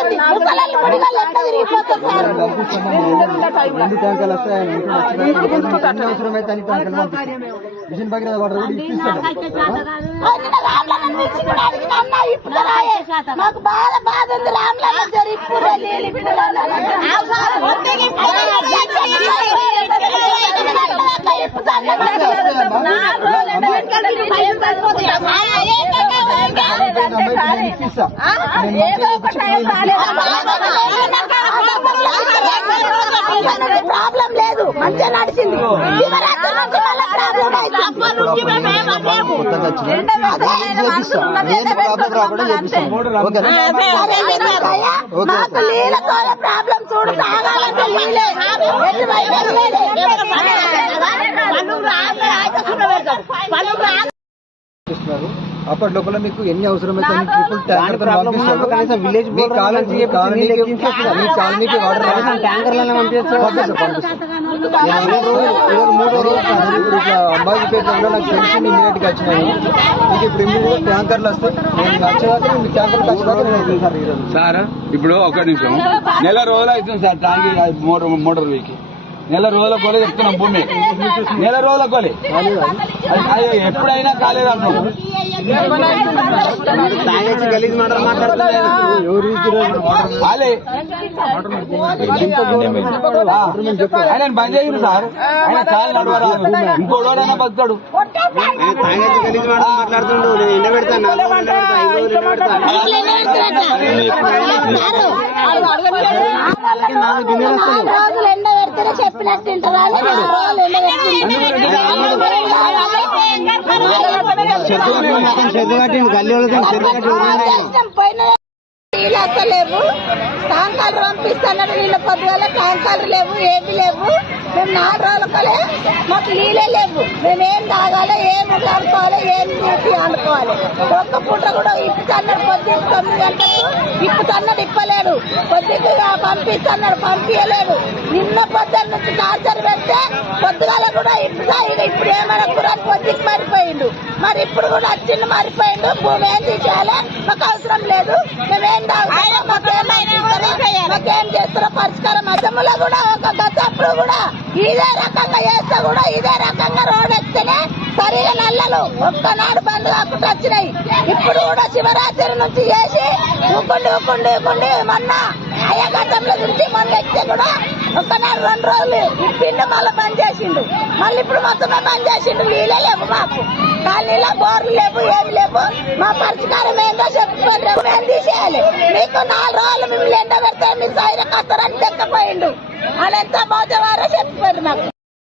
అయిపోయింది. ముసలాళ్ళు పొడిగాళ్ళు ఎట్లా తిరిగిపోతారు sir? Machine Bhagiratha water మాకు బాధ ఉంది. రామ్లాల జరిపి ప్రాబ్లం లేదు, మంచిగా నడిచింది. ప్రాబ్లం చూడు, అప్పటి లోపల మీకు ఎన్ని అవసరమైతే ట్రిపుల్ ట్యాంకర్ కాలనీకి వాటర్ ట్యాంకర్లను అంబాజీపేటలో కూడా నాకు తెలిసి ఇమీడియట్ గా వచ్చినాయి. మీకు ఇప్పుడు ఇమీడియట్ ట్యాంకర్లు వస్తాయి. నేను వచ్చేదాకా మీ ట్యాంకర్లు వచ్చేదాకా సార్ ఇప్పుడు ఒక నిమిషం, నెల రోజులు అవుతుంది సార్ ట్యాంక్ మోటార్ వీకి. నెల రోజుల కోలే చెప్తున్నాం భూమి, నెల రోజుల కోలే ఎప్పుడైనా కాలేదు అంటున్నాం. గలీజ్ మాటలు మాట్లాడుతున్నారు. ఆయన బంద్ చేయండి సార్, ఆయన చాలా నడవరాదు, ఇంకోడైనా బతాడు. గలీజ్ మాటలు మాట్లాడుతుండు. నేను ఎండ పెడతాను, చెప్పినట్టు లేవు. ట్యాంకర్లు పంపిస్తున్నాడు, నీళ్ళ పొద్దుగల ట్యాంకర్లు లేవు, ఏమి లేవు. మేము 4 రోజులకలే మాకు నీళ్ళే లేవు. మేమేం తాగాలి, ఏం ఆడుకోవాలి, ఏం తీసి ఆడుకోవాలి. ఒక్క పూట కూడా ఇప్పుతున్నాడు. పొద్దుకు 9 గంటలకు ఇప్పుతున్నాడు, ఇప్పలేడు. పొద్దుకు పంపిస్తున్నాడు, పంపించలేడు. నిన్న పొద్దున్న నుంచి టార్చర్ పెడితే పొద్దుగాల కూడా ఇప్పుడు ఏమైనా కురాని పొద్దుకు మారిపోయిండు. మరి ఇప్పుడు కూడా వచ్చిండు, మారిపోయిండు. భూమి ఏం తీసేయాలి, మాకు అవసరం లేదు. మేమేం తాగుతామో మాకేం చేస్తారో పరిష్కారం. అసెంబ్లీలో కూడా ఒక గతప్పుడు కూడా ఇదే రకంగా చేస్తే కూడా ఇదే రకంగా రోడ్ ఎక్కితేనే సరిగా నల్లలు ఒక్కనాడు బంద్ కాకుండా వచ్చినాయి. ఇప్పుడు కూడా శివరాత్రి నుంచి చేసి ఊకుండి మొన్న అయ్యా గతంలో నుంచి మొన్న ఎక్కితే కూడా ఒక్కనాడు 2 రోజులు ఇప్పిండు, మళ్ళీ బంద్ చేసిండు. మళ్ళీ ఇప్పుడు మొత్తమే బంద్ చేసిండు. నీళ్ళే లేవు మాకు, కాలనీలో బోర్లు లేవు, ఏమి లేవు. మా పరిష్కారం ఏందో చెప్పుకోండి, మేము తీసేయాలి. మీకు 4 రోజులు మిమ్మల్ని ఎండ పెడితే మీరు సైరక్ వస్తారని తెక్కపోయిండు. అది ఎంత మోజవారో చెప్పుకోండి మాకు.